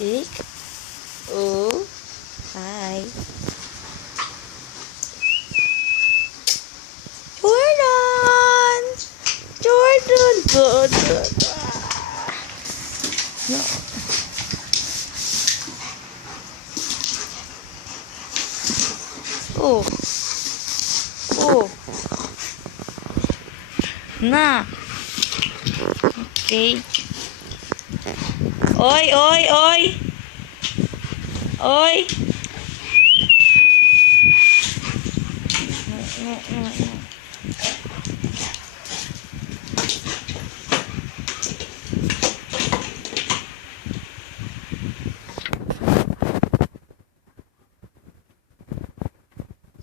Jake? Oh, hi. Jordan! Jordan! Good, good. No. Oh. Oh. Na. Okay. Oi, oi, oi. Oi. No, no, no.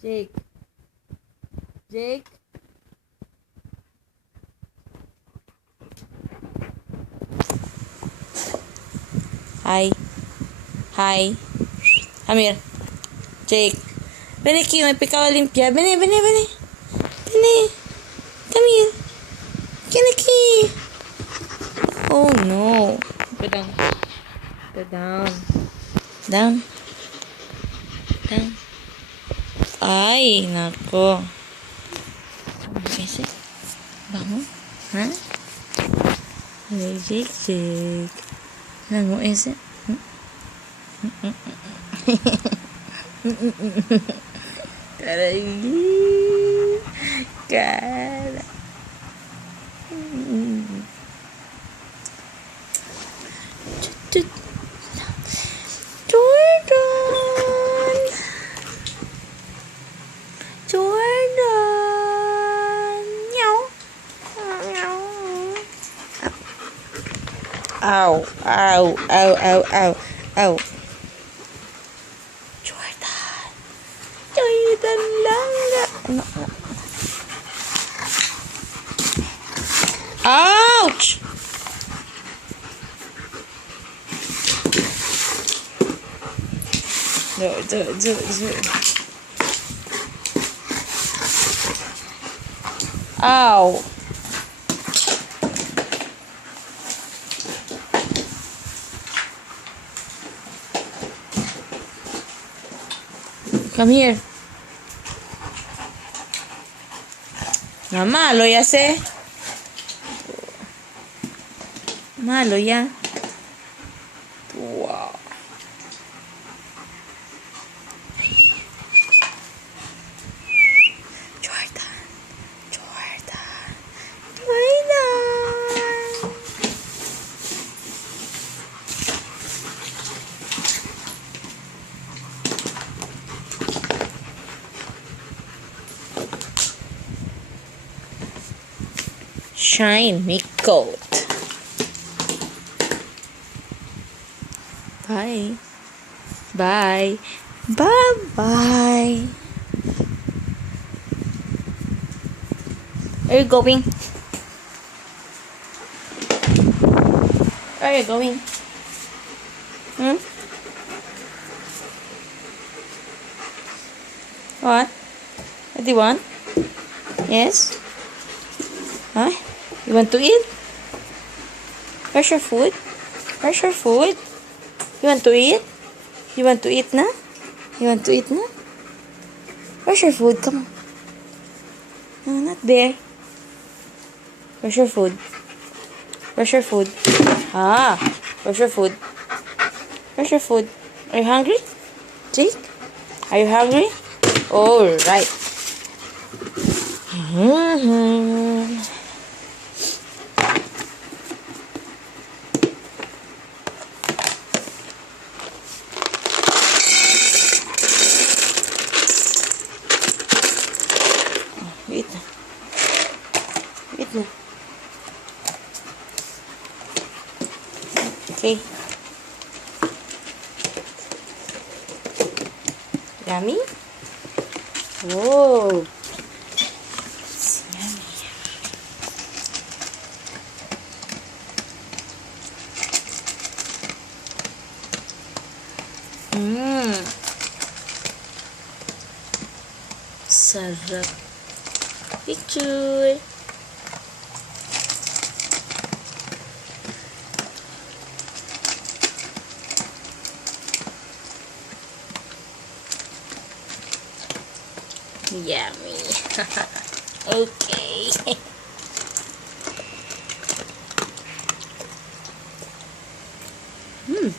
Jake. Jake. Hi. Hi. Come here. Jake. Bini, Q. May pikaw Olympia. Bini, bini, bini. Bini. Come here. Kiniki. Oh, no. Go down. Go down. Down. Down. Ay, nako. Kasi, bango. Ha? Hey, Jake, Jake. Nango ese. Caray. Cara. Jordan. Jordan. Meow. Meow. Ow. Ow. Ow. Ow. Ow. Ow. Jordan. Jordan lang. Ano? Ouch! No. Ow! Come here. Mamá, lo ya sé. Malo ya. Wow. Jordan. Jordan. Jordan. Shine me coat. Bye. Bye. Bye-bye. Where are you going? Where are you going? Hmm? What? What do you want? Yes? Huh? You want to eat? Where's your food? Where's your food? You want to eat? You want to eat na? You want to eat na? Where's your food? Come on. No, not there. Where's your food? Where's your food? Ah, where's your food? Where's your food? Are you hungry? Jake? Are you hungry? All right. Eat na. Eat na. Okay. Yummy? Whoa. It's yummy. Sarap. Picture. Yummy. Okay. Hmm.